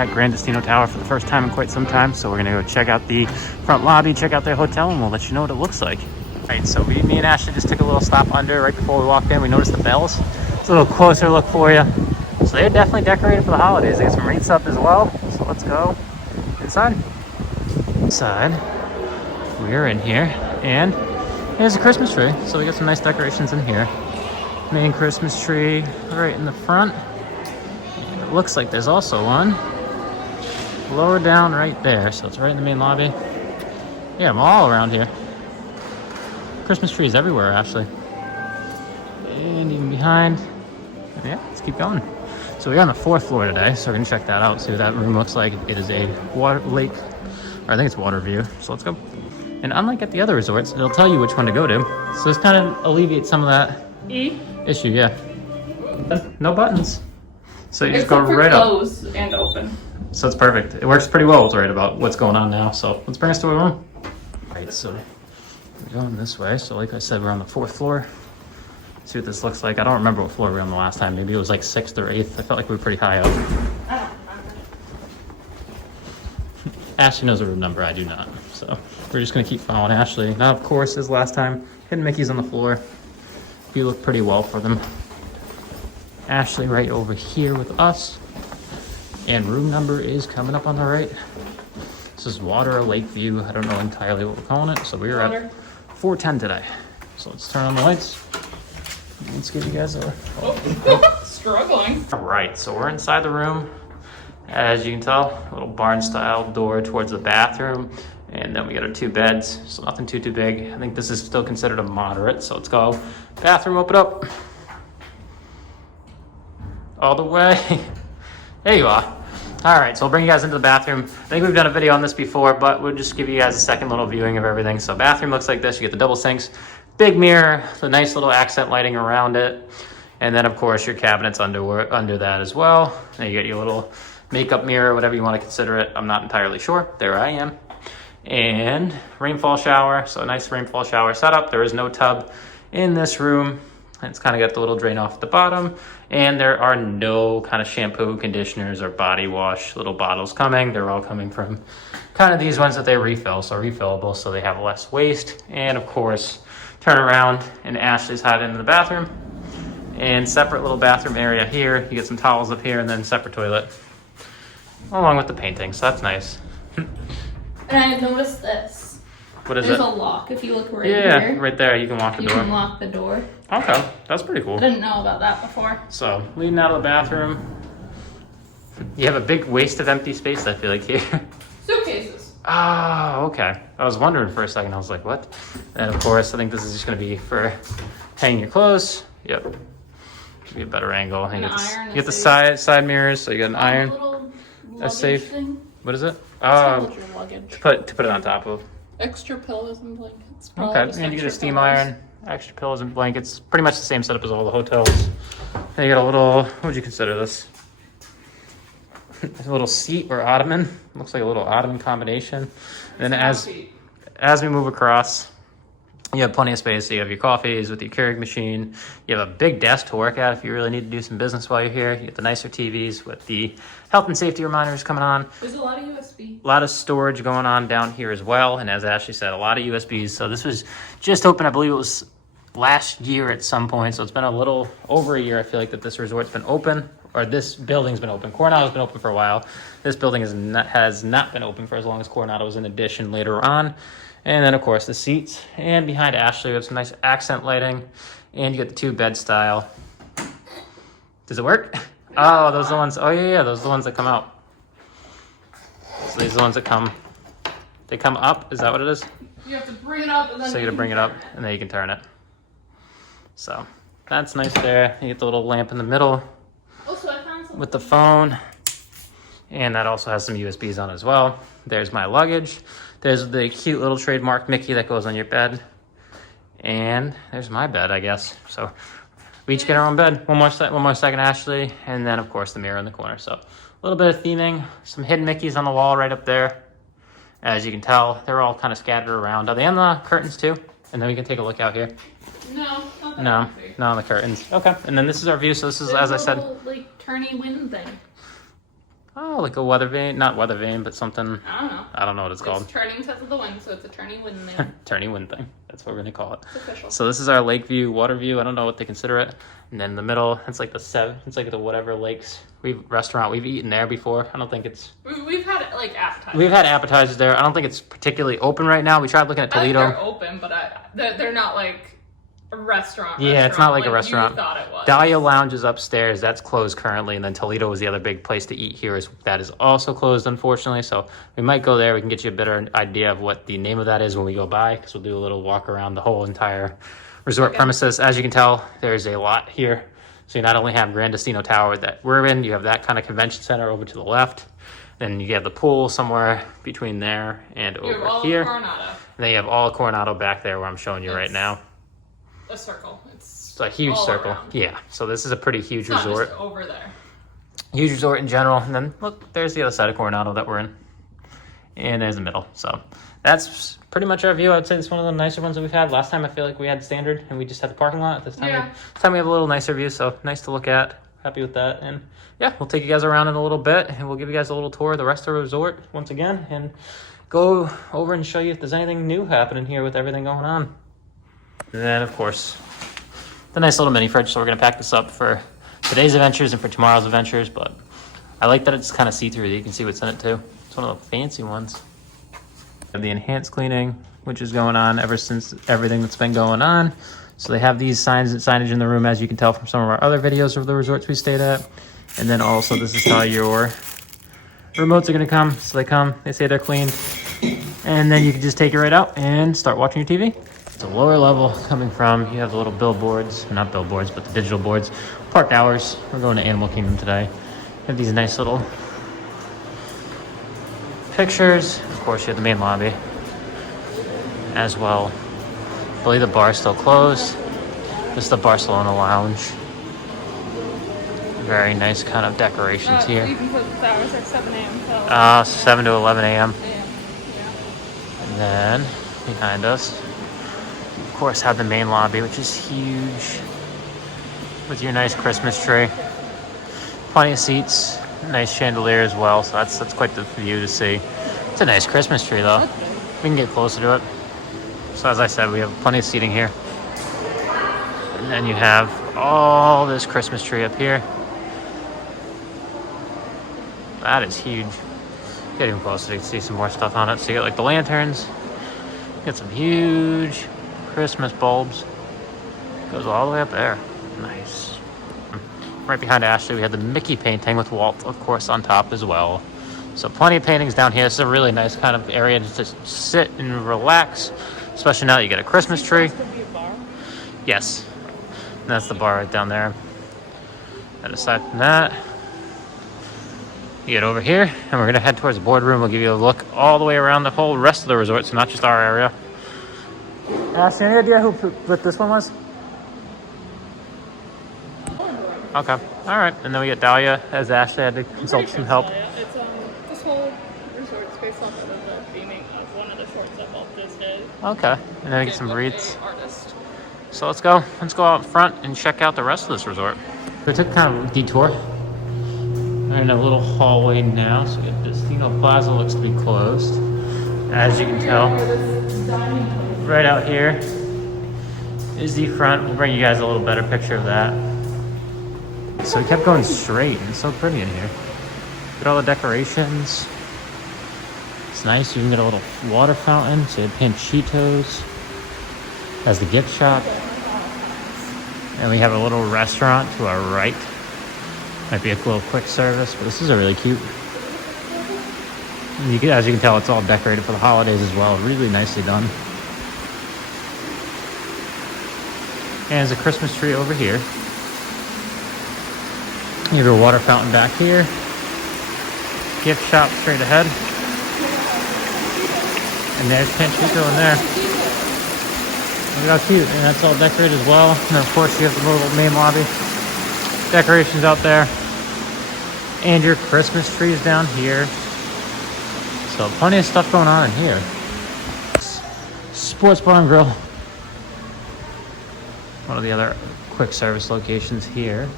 at Gran Destino Tower for the first time in quite some time. So we're gonna go check out the front lobby, check out their hotel, and we'll let you know what it looks like. All right, so me and Ashley just took a little stop under right before we walked in. We noticed the bells. It's a little closer look for you. So they're definitely decorated for the holidays. They got some wreaths up as well. So let's go inside. Inside, we're in here, and there's a Christmas tree. So we got some nice decorations in here. Main Christmas tree right in the front. It looks like there's also one lower down right there. So it's right in the main lobby. Yeah, I'm all around here. Christmas trees everywhere, actually. And even behind. Yeah, let's keep going. So we're on the 4th floor today, so we're gonna check that out, see what that room looks like. It is a water lake, or I think it's water view. So let's go. And unlike at the other resorts, it'll tell you which one to go to. So this kind of alleviates some of that issue, yeah. No buttons. So you just go right up. Close and open. So it's perfect. It works pretty well. It's right about what's going on now. So let's bring us to our room. All right, so we're going this way. So like I said, we're on the 4th floor. See what this looks like. I don't remember what floor we were on the last time. Maybe it was like 6th or 8th. I felt like we were pretty high up. I don't remember. Ashley knows the room number. I do not. So we're just going to keep following Ashley. Now, of course, as last time, hidden Mickeys on the floor. You look pretty well for them. Ashley right over here with us. And room number is coming up on the right. This is water or lake view. I don't know entirely what we're calling it. So we were at 410 today. So let's turn on the lights. Let's give you guys a... Oh, struggling. All right, so we're inside the room. As you can tell, a little barn style door towards the bathroom. And then we got our 2 beds, so nothing too big. I think this is still considered a moderate, so let's go. Bathroom, open up. All the way. There you are. All right, so I'll bring you guys into the bathroom. I think we've done a video on this before, but we'll just give you guys a second little viewing of everything. So bathroom looks like this. You get the double sinks, big mirror, the nice little accent lighting around it. And then of course your cabinets under that as well. And you get your little makeup mirror, whatever you want to consider it. I'm not entirely sure. There I am. And rainfall shower. So a nice rainfall shower setup. There is no tub in this room. It's kind of got the little drain off at the bottom. And there are no kind of shampoo, conditioners, or body wash little bottles coming. They're all coming from kind of these ones that they refill. So refillable, so they have less waste. And of course, turn around and Ashley's hiding in the bathroom. And separate little bathroom area here. You get some towels up here and then separate toilet. Along with the painting, so that's nice. And I have noticed this. What is There's it? a lock if you look right Yeah, here. right there. You can lock the door. You can lock the door. Okay, that's pretty cool. I didn't know about that before. So, leading out of the bathroom. You have a big waste of empty space, I feel like, here. Suitcases. Oh, okay. I was wondering for a second. I was like, what? And of course, I think this is just going to be for hanging your clothes. Yep. Give you a better angle. And you get the side mirrors, so you got an iron. A safe. Thing. What is it? Your luggage. To put it on top of. Extra pillows and blankets. Okay, and you get a steam iron, extra pillows and blankets. Pretty much the same setup as all the hotels. And you got a little, what would you consider this? A little seat or ottoman. Looks like a little ottoman combination. And then as we move across, you have plenty of space. So you have your coffees with your Keurig machine. You have a big desk to work at if you really need to do some business while you're here. You get the nicer TVs with the health and safety reminders coming on. There's a lot of USB. A lot of storage going on down here as well. And as Ashley said, a lot of USBs. So this was just open, I believe it was last year at some point. So it's been a little over a year, I feel like, that this resort's been open. Or this building's been open. Coronado's been open for a while. This building has not been open for as long as Coronado was in addition later on. And then, of course, the seats. And behind Ashley, we have some nice accent lighting. And you get the 2 bed style. Does it work? Oh, those are the ones. Oh, yeah, those are the ones that come out. So these are the ones that come. They come up. Is that what it is? You have to bring it up. And then so you got to bring it up, and then you can turn it. So that's nice there. You get the little lamp in the middle. Also, I found something with the phone. And that also has some USBs on as well. There's my luggage. There's the cute little trademark Mickey that goes on your bed. And there's my bed, I guess. So we each get our own bed. One more second, Ashley. And then, of course, the mirror in the corner. So a little bit of theming. Some hidden Mickeys on the wall right up there. As you can tell, they're all kind of scattered around. Are they on the curtains too? And then we can take a look out here. No, not that No, not on the curtains. Okay. And then this is our view. So this is, as I said, like turny wind thing. Oh, like a weather vane, not weather vane, but something. I don't know. I don't know what it's called. It's turning because of the wind, so it's a turning wind thing. Turning wind thing. That's what we're gonna call it. It's official. So this is our lake view, water view. I don't know what they consider it. And then the middle, it's like the whatever lakes restaurant. We've eaten there before. I don't think it's. We've had like appetizers. We've had appetizers there. I don't think it's particularly open right now. We tried looking at Toledo. I think they're open, but they're not like a restaurant. Yeah, it's not like a You restaurant. thought it was. Dahlia Lounge is upstairs. That's closed currently. And then Toledo was the other big place to eat here. That is also closed, unfortunately. So we might go there. We can get you a better idea of what the name of that is when we go by, because we'll do a little walk around the whole entire resort premises. As you can tell, there's a lot here. So you not only have Gran Destino Tower that we're in, you have that kind of convention center over to the left. Then you have the pool somewhere between there and over here. Coronado. And then you have all Coronado back there where I'm showing you right now. A circle. It's a huge circle. Around. Yeah. So this is a pretty huge It's resort. Not just over there. Huge resort in general. And then look, there's the other side of Coronado that we're in. And there's the middle. So that's pretty much our view. I'd say it's one of the nicer ones that we've had. Last time I feel like we had standard and we just had the parking lot. This time, we have a little nicer view. So nice to look at. Happy with that. And yeah, we'll take you guys around in a little bit and we'll give you guys a little tour of the rest of the resort once again and go over and show you if there's anything new happening here with everything going on. And then of course, the nice little mini fridge. So we're going to pack this up for today's adventures and for tomorrow's adventures. But I like that it's kind of see-through. You can see what's in it too. It's one of the fancy ones. Have the enhanced cleaning, which is going on ever since everything that's been going on. So they have these signage in the room, as you can tell from some of our other videos of the resorts we stayed at. And then also this is how your remotes are going to come. So they come, they say they're cleaned, and then you can just take it right out and start watching your TV. It's a lower level coming from, you have the little billboards, not billboards, but the digital boards. Park hours. We're going to Animal Kingdom today. You have these nice little pictures. Of course, you have the main lobby as well. I believe the bar is still closed. This is the Barcelona Lounge. Very nice kind of decorations here. You can put the hours at 7 a.m. 7 to 11 a.m. Yeah. And then behind us, of course, have the main lobby, which is huge, with your nice Christmas tree. Plenty of seats, nice chandelier as well. So that's quite the view to see. It's a nice Christmas tree though. We can get closer to it. So as I said, we have plenty of seating here. And then you have all this Christmas tree up here. That is huge. Get even closer, so you can see some more stuff on it. So you got like the lanterns. You got some huge Christmas bulbs. Goes all the way up there. Nice. Right behind Ashley, we have the Mickey painting with Walt, of course, on top as well. So plenty of paintings down here. This is a really nice kind of area to just sit and relax. Especially now that you get a Christmas tree. Could be a bar. Yes. And that's the bar right down there. And aside from that, you get over here, and we're going to head towards the boardroom. We'll give you a look all the way around the whole rest of the resort, so not just our area. Ashley, any idea what this one was? Okay. All right. And then we get Dahlia, as Ashley had to consult some help. It's this whole resort's based off of the theming of one of the shorts that Walt just did. Okay. And then we get some wreaths. Artist. So let's go out front and check out the rest of this resort. We took kind of a detour. We're in a little hallway now. So we have Destino Plaza, looks to be closed, as you can tell. Right out here is the front. We'll bring you guys a little better picture of that. So we kept going straight, and it's so pretty in here. Look at all the decorations. It's nice. You can get a little water fountain. So you have Panchitos. Has the gift shop. And we have a little restaurant to our right. Might be a little quick service, but this is a really cute. And as you can tell, it's all decorated for the holidays as well. Really nicely done. And there's a Christmas tree over here. You have your water fountain back here. Gift shop straight ahead. And there's Panchito in there. Look how cute. And that's all decorated as well. And of course you have the little main lobby. Decorations out there. And your Christmas trees down here. So plenty of stuff going on in here. Sports Bar and Grill. One of the other quick service locations here.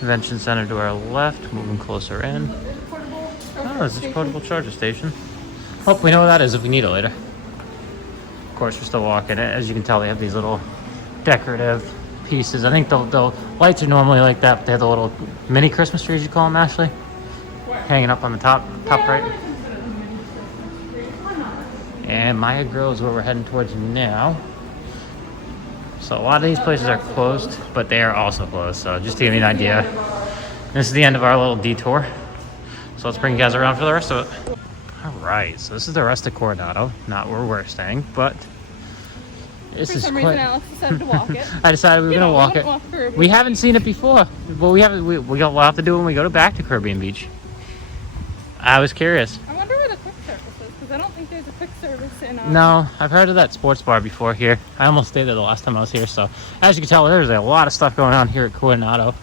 Convention center to our left, moving closer in. Oh, there's a portable charger station. Oh, we know what that is if we need it later. Of course, we're still walking. As you can tell, they have these little decorative pieces. I think the lights are normally like that, but they have the little mini Christmas trees, you call them, Ashley? Hanging up on the top right. And Maya Grill is where we're heading towards now. So a lot of these places are closed, but they are also closed. So just to give you an idea, this is the end of our little detour. So let's bring you guys around for the rest of it. All right, so this is the rest of Coronado, not where we're staying, but this is For some quite... reason, Alex decided to walk it. I decided we were gonna walk it. We haven't seen it before. Well, we'll have to do it when we go back to Caribbean Beach. I was curious. I wonder where the quick service is, because I don't think there's a quick service in... No, I've heard of that sports bar before here. I almost stayed there the last time I was here, so as you can tell, there's a lot of stuff going on here at Coronado.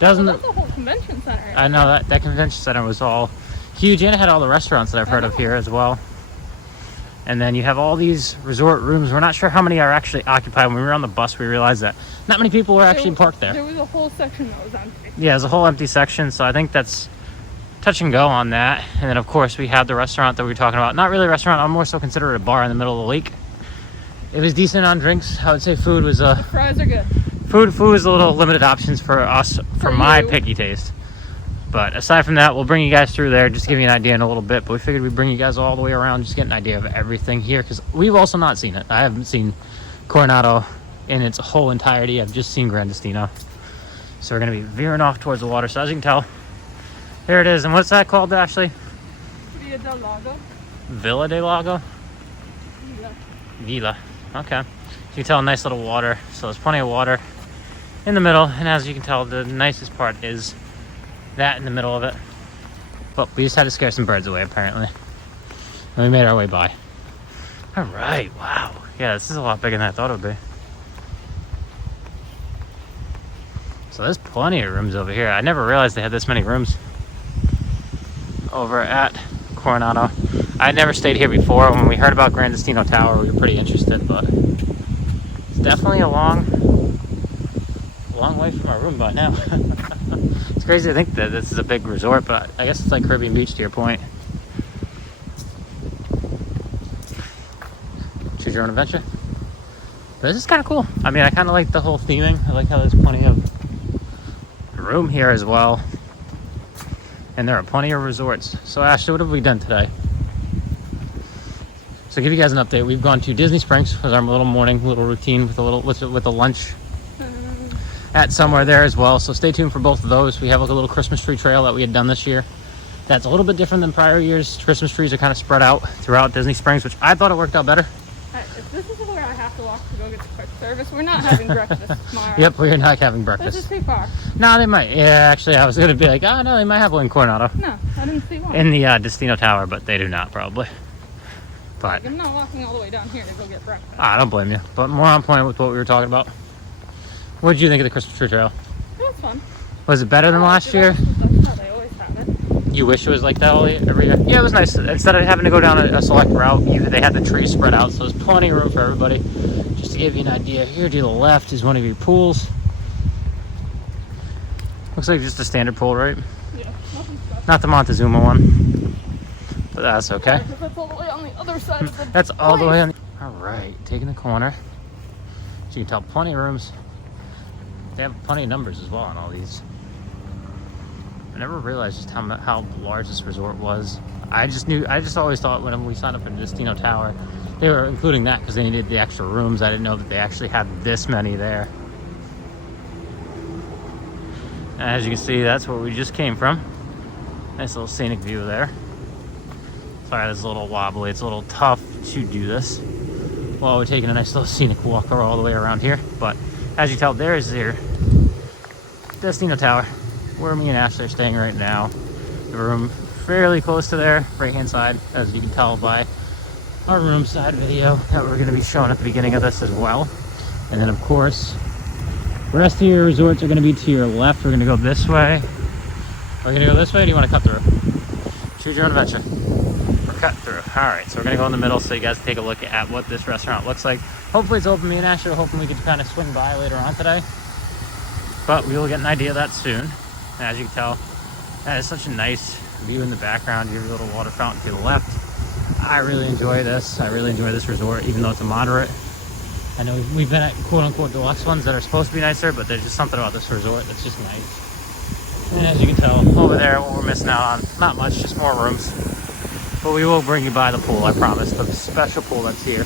Doesn't That's a whole convention center. I know that convention center was all huge, and it had all the restaurants that I've heard of here as well. And then you have all these resort rooms. We're not sure how many are actually occupied. When we were on the bus, we realized that not many people were actually parked there. There was a whole section that was empty. Yeah, there's a whole empty section, so I think that's touch and go on that. And then, of course, we had the restaurant that we were talking about. Not really a restaurant. I'd more so consider it a bar in the middle of the lake. It was decent on drinks. I would say food was... The fries are good. Food was a little limited options for us, for my picky taste. But aside from that, we'll bring you guys through there, just give you an idea in a little bit. But we figured we'd bring you guys all the way around, just get an idea of everything here, because we've also not seen it. I haven't seen Coronado in its whole entirety. I've just seen Gran Destino. So we're going to be veering off towards the water. So as you can tell, here it is. And what's that called, Ashley? Villa del Lago. Villa del Lago? Villa. Okay. So you can tell, nice little water. So there's plenty of water in the middle. And as you can tell, the nicest part is that in the middle of it. But we just had to scare some birds away, apparently. And we made our way by. All right. Wow. Yeah, this is a lot bigger than I thought it would be. So there's plenty of rooms over here. I never realized they had this many rooms over at Coronado. I never stayed here before. When we heard about Gran Destino Tower, we were pretty interested, but it's definitely a long way from our room by now. It's crazy to think that this is a big resort, but I guess it's like Caribbean Beach, to your point. Choose your own adventure. But this is kind of cool. I mean, I kind of like the whole theming. I like how there's plenty of room here as well. And there are plenty of resorts. So Ashley, what have we done today? So to give you guys an update, we've gone to Disney Springs with our little morning routine with a lunch at somewhere there as well. So stay tuned for both of those. We have like a little Christmas tree trail that we had done this year. That's a little bit different than prior years. Christmas trees are kind of spread out throughout Disney Springs, which I thought it worked out better. If this is where I have to walk to go get the quick service, we're not having breakfast tomorrow. Yep, we're not having breakfast. This is too far. No, they might. Yeah, actually, I was going to be like, oh, no, they might have one in Coronado. No, I didn't see one. In the Destino Tower, but they do not, probably. But I'm not walking all the way down here to go get breakfast. I don't blame you. But more on point with what we were talking about. What did you think of the Christmas tree trail? It was fun. Was it better than last year? That's how they always have it. You wish it was like that every year? Yeah, it was nice. Instead of having to go down a select route, they had the trees spread out, so there's plenty of room for everybody. Just to give you an idea, here to the left is one of your pools. Looks like just a standard pool, right? Yeah, nothing special. Not the Montezuma one. But that's okay. Yeah, that's all the way on the other side of the That's all the way on the... All right, taking the corner. So you can tell plenty of rooms. They have plenty of numbers as well on all these. I never realized just how large this resort was. I just always thought when we signed up for the Destino Tower, they were including that because they needed the extra rooms. I didn't know that they actually had this many there. And as you can see, that's where we just came from. Nice little scenic view there. Sorry, it's a little wobbly. It's a little tough to do this while we're taking a nice little scenic walk all the way around here. But as you tell, there is your Destino Tower, where me and Ashley are staying right now. The room fairly close to there, right-hand side, as you can tell by our room side video that we're going to be showing at the beginning of this as well. And then, of course, the rest of your resorts are going to be to your left. We're going to go this way. We're going to go this way, or do you want to cut through? Choose your own adventure. Or cut through. Alright, so we're going to go in the middle so you guys take a look at what this restaurant looks like. Hopefully it's open. Me and Ashley are hoping we can kind of swing by later on today. but we will get an idea of that soon. And as you can tell, that is such a nice view in the background. You have a little water fountain to the left. I really enjoy this. I really enjoy this resort, even though it's a moderate. I know we've been at quote-unquote deluxe ones that are supposed to be nicer, but there's just something about this resort that's just nice. And as you can tell, over there, what we're missing out on, not much, just more rooms. But we will bring you by the pool, I promise, the special pool that's here.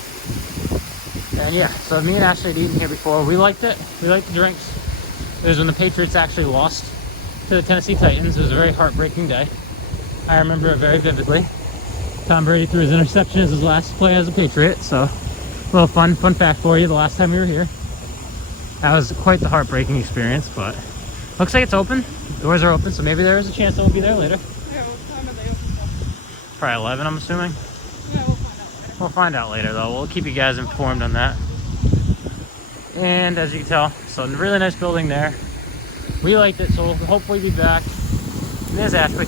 And yeah, so me and Ashley had eaten here before. We liked it. We liked the drinks. It was when the Patriots actually lost to the Tennessee Titans. It was a very heartbreaking day. I remember it very vividly. Tom Brady threw his interception as his last play as a Patriot, so a little fun fact for you the last time we were here. That was quite the heartbreaking experience, but looks like it's open. Doors are open, so maybe there is a chance that we'll be there later. Yeah, what time are they open for? Probably 11, I'm assuming. Yeah, we'll find out later. We'll find out later, though. We'll keep you guys informed on that. And as you can tell, so a really nice building there. We liked it, so we'll hopefully be back. And there's Ashley.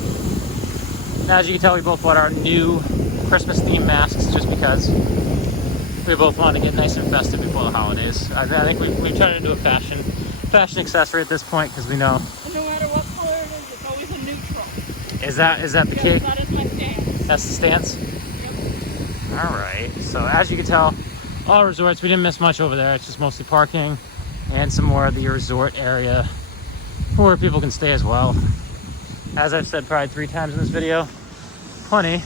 Now, as you can tell, we both bought our new Christmas-themed masks just because we both wanted to get nice and festive before the holidays. I think we've turned it into a fashion accessory at this point because we know. And no matter what color it is, it's always a neutral. Is that the Yes, cake? that is my stance. That's the stance? Yep. All right. So as you can tell, all resorts, we didn't miss much over there. It's just mostly parking and some more of the resort area where people can stay as well. As I've said probably 3 times in this video, plenty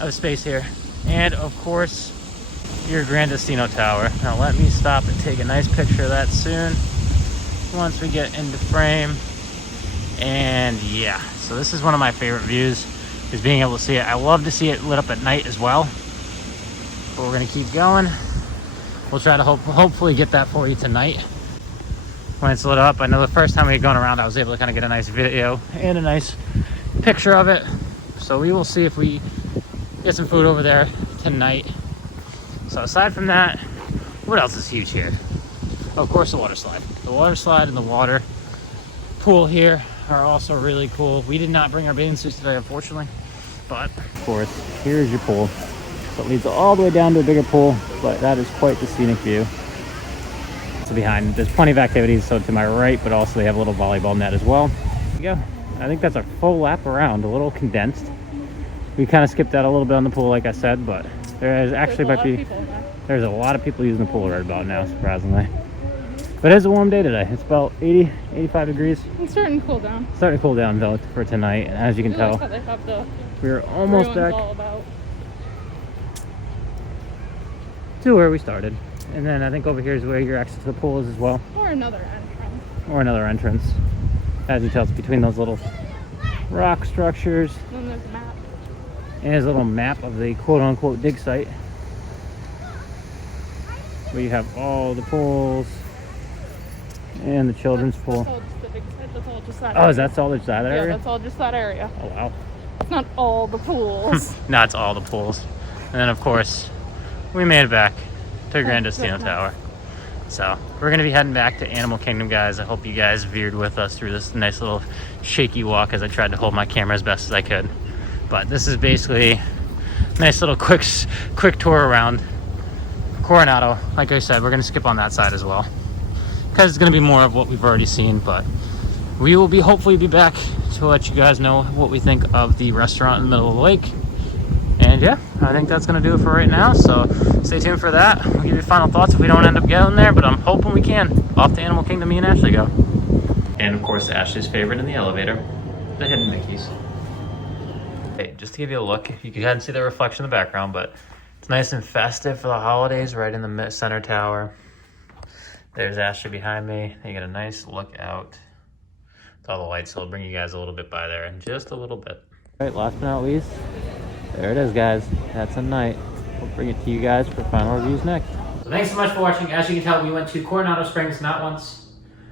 of space here. And of course, your Gran Destino Tower. Now let me stop and take a nice picture of that soon once we get into frame. And yeah, so this is one of my favorite views, is being able to see it. I love to see it lit up at night as well, but we're gonna keep going. We'll try to hopefully get that for you tonight when it's lit up. I know the first time we had gone around, I was able to kind of get a nice video and a nice picture of it. So we will see if we get some food over there tonight. So aside from that, what else is huge here? Of course, the water slide. The water slide and the water pool here are also really cool. We did not bring our bathing suits today, unfortunately, but of course, here's your pool. So it leads all the way down to a bigger pool, but that is quite the scenic view. So behind, there's plenty of activities, so to my right, but also they have a little volleyball net as well. There you go. I think that's our full lap around, a little condensed. We kind of skipped out a little bit on the pool, like I said, but there is actually there's a lot of people using the pool right about now, surprisingly. But it is a warm day today. It's about 80, 85 degrees. It's starting to cool down. Starting to cool down though for tonight, and as you can tell, Like how they have the we're almost back all about. to where we started. And then I think over here is where your exit to the pool is as well. Or another entrance. Or another entrance. As you can tell, it's between those little rock structures. And then there's a map. And there's a little map of the quote-unquote dig site, where you have all the pools and the children's pool. That's all just the big side. That's all just that Oh, area. is that all that's that area? Yeah, that's all just that area. Oh, wow. It's not all the pools. No, it's all the pools. And then, of course, we made it back to Gran Destino Tower. So, we're going to be heading back to Animal Kingdom, guys. I hope you guys veered with us through this nice little shaky walk as I tried to hold my camera as best as I could. But this is basically a nice little quick tour around Coronado. Like I said, we're going to skip on that side as well, because it's going to be more of what we've already seen. But we will hopefully be back to let you guys know what we think of the restaurant in the middle of the lake. And yeah, I think that's going to do it for right now. So stay tuned for that. We'll give you final thoughts if we don't end up getting there, but I'm hoping we can. Off to Animal Kingdom, me and Ashley go. And of course, Ashley's favorite in the elevator, the hidden Mickeys. Hey, just to give you a look, you can see the reflection in the background, but it's nice and festive for the holidays right in the center tower. There's Ashley behind me. You get a nice look out with all the lights, so I'll bring you guys a little bit by there in just a little bit. All right, last but not least, there it is, guys. That's a night. We'll bring it to you guys for final reviews next. So thanks so much for watching. As you can tell, we went to Coronado Springs not once,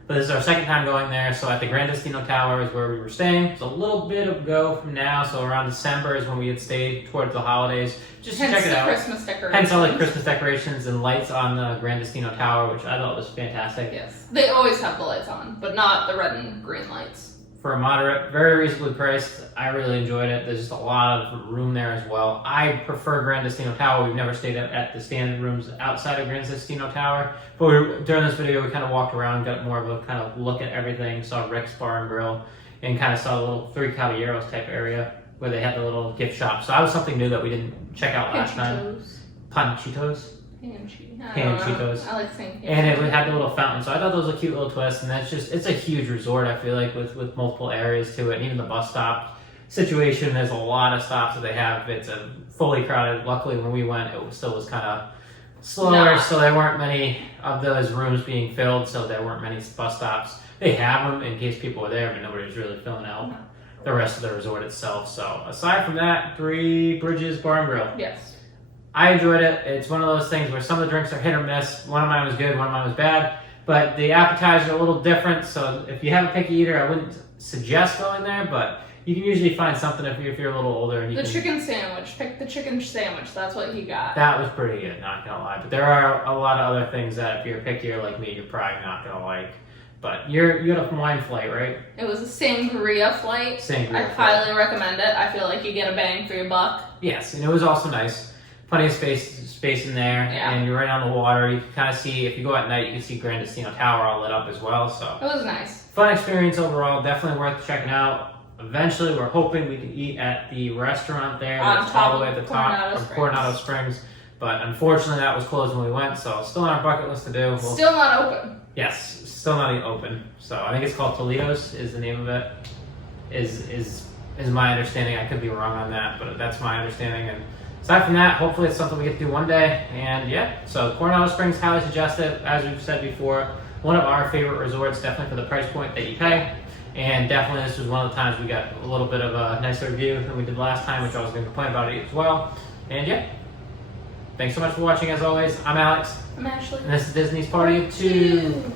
but this is our second time going there. So at the Gran Destino Tower is where we were staying. It's a little bit of go from now. So around December is when we had stayed towards the holidays. Just to check it out. Christmas decorations. Hence all the Christmas decorations and lights on the Gran Destino Tower, which I thought was fantastic. Yes. They always have the lights on, but not the red and green lights for a moderate, very reasonably priced. I really enjoyed it. There's just a lot of room there as well. I prefer Gran Destino Tower. We've never stayed at the standard rooms outside of Gran Destino Tower, but during this video we kind of walked around, got more of a kind of look at everything, saw Rick's Bar and Grill, and kind of saw the little Three Caballeros type area where they had the little gift shop. So that was something new that we didn't check out last time. Panchitos. Panchitos. I like saying and it had the little fountain, so I thought that was a cute little twist. And that's just, it's a huge resort, I feel like, with multiple areas to it, and even the bus stop situation. There's a lot of stops that they have. It's a fully crowded. Luckily when we went, it still was kind of slower, so there weren't many of those rooms being filled, so there weren't many bus stops. They have them in case people were there, but nobody was really filling out the rest of the resort itself. So aside from that, Three Bridges Bar and Grill. Yes. I enjoyed it. It's one of those things where some of the drinks are hit or miss. One of mine was good, one of mine was bad. But the appetizers are a little different, so if you have a picky eater, I wouldn't suggest going there, but you can usually find something if you're a little older. And chicken sandwich. Pick the chicken sandwich. That's what he got. That was pretty good, not gonna lie. But there are a lot of other things that if you're pickier like me, you're probably not gonna like. But you had a Hawaiian flight, right? It was a sangria flight. I highly recommend it. I feel like you get a bang for your buck. Yes, and it was also nice. Plenty of space in there, and you're right on the water. You can kind of see, if you go at night, you can see Gran Destino Tower all lit up as well. So it was nice. Fun experience overall. Definitely worth checking out. Eventually, we're hoping we can eat at the restaurant there. That's all the way at the top of Coronado Springs. But unfortunately, that was closed when we went, so still on our bucket list to do. Still not open. Yes, still not even open. So I think it's called Toledo's is the name of it. Is my understanding. I could be wrong on that, but that's my understanding. And aside from that, hopefully it's something we get to do one day. And yeah, so Coronado Springs, highly suggest it. As we've said before, one of our favorite resorts, definitely for the price point that you pay. And definitely this was one of the times we got a little bit of a nicer review than we did last time, which I was going to complain about it as well. And yeah, thanks so much for watching as always. I'm Alex. I'm Ashley. And this is Disney's Party of Two.